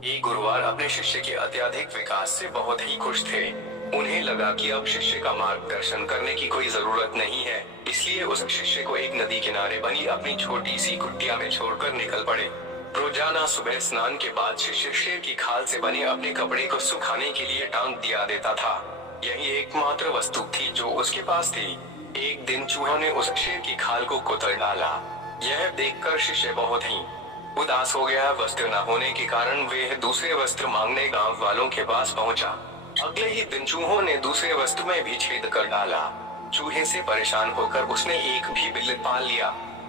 एक गुरुवार अपने शिष्य के अत्यधिक विकास से बहुत ही खुश थे। उन्हें लगा कि अब शिष्य का मार्गदर्शन करने की कोई जरूरत नहीं है, इसलिए उस शिष्य को एक नदी किनारे बनी अपनी छोटी सी कुटिया में छोड़कर निकल पड़े। रोजाना सुबह स्नान के बाद शिष्य शेर की खाल से बने अपने कपड़े को सुखाने के लिए टांग दिया देता था। यही एकमात्र वस्तु थी जो उसके पास थी। एक दिन चूहों ने उस शेर की खाल को कुतर डाला। यह देखकर शिष्य बहुत ही उदास हो गया। वस्त्र न होने के कारण वह दूसरे वस्त्र मांगने गांव वालों के पास पहुंचा। अगले ही दिन चूहों ने दूसरे वस्त्र में भी छेद कर डाला। चूहे से परेशान होकर उसने एक भी बिल्ली पाल लिया।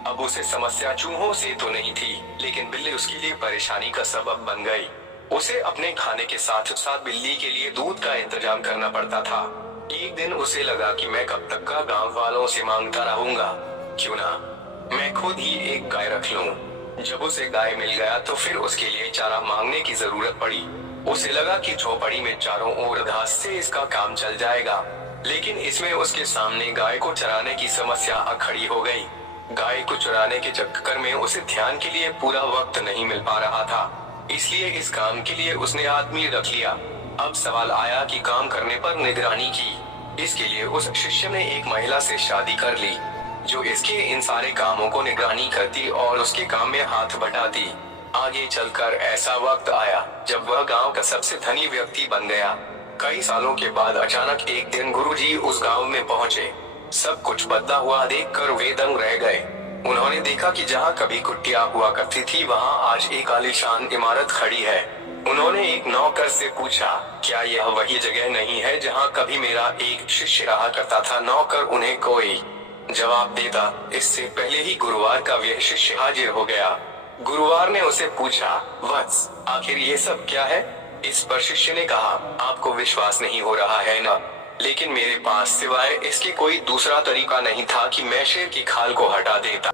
अब उसे समस्या चूहों से तो नहीं थी, लेकिन बिल्ली उसके लिए परेशानी का सबब बन गई। उसे अपने खाने के साथ साथ बिल्ली के लिए दूध का इंतजाम करना पड़ता था। एक दिन उसे लगा कि मैं कब तक का गांव वालों से मांगता रहूंगा, क्यों ना मैं खुद ही एक गाय रख लूं। जब उसे गाय मिल गया तो फिर उसके लिए चारा मांगने की जरूरत पड़ी। उसे लगा कि झोपड़ी में चारों ओर घास से इसका काम चल जाएगा, लेकिन इसमें उसके सामने गाय को चराने की समस्या खड़ी हो गई। गाय को चराने के चक्कर में उसे ध्यान के लिए पूरा वक्त नहीं मिल पा रहा था, इसलिए इस काम के लिए उसने आदमी रख लिया। अब सवाल आया कि काम करने पर निगरानी की। इसके लिए उस शिष्य ने एक महिला से शादी कर ली, जो इसके इन सारे कामों को निगरानी करती और उसके काम में हाथ बटाती। आगे चलकर ऐसा वक्त आया जब वह गांव का सबसे धनी व्यक्ति बन गया। कई सालों के बाद अचानक एक दिन गुरुजी उस गांव में पहुंचे। सब कुछ बदला हुआ देखकर वे दंग रह गए। उन्होंने देखा कि जहां कभी कुटिया हुआ करती थी, वहां आज एक आलीशान इमारत खड़ी है। उन्होंने एक नौकर से पूछा, क्या यह वही जगह नहीं है जहां कभी मेरा एक शिष्य रहा करता था? नौकर उन्हें कोई जवाब देता, इससे पहले ही गुरुवार का वह शिष्य हाजिर हो गया। गुरुवार ने उसे पूछा, वत्स, आखिर ये सब क्या है? इस पर शिष्य ने कहा, आपको विश्वास नहीं हो रहा है ना? लेकिन मेरे पास सिवाय इसके कोई दूसरा तरीका नहीं था कि मैं शेर की खाल को हटा देता।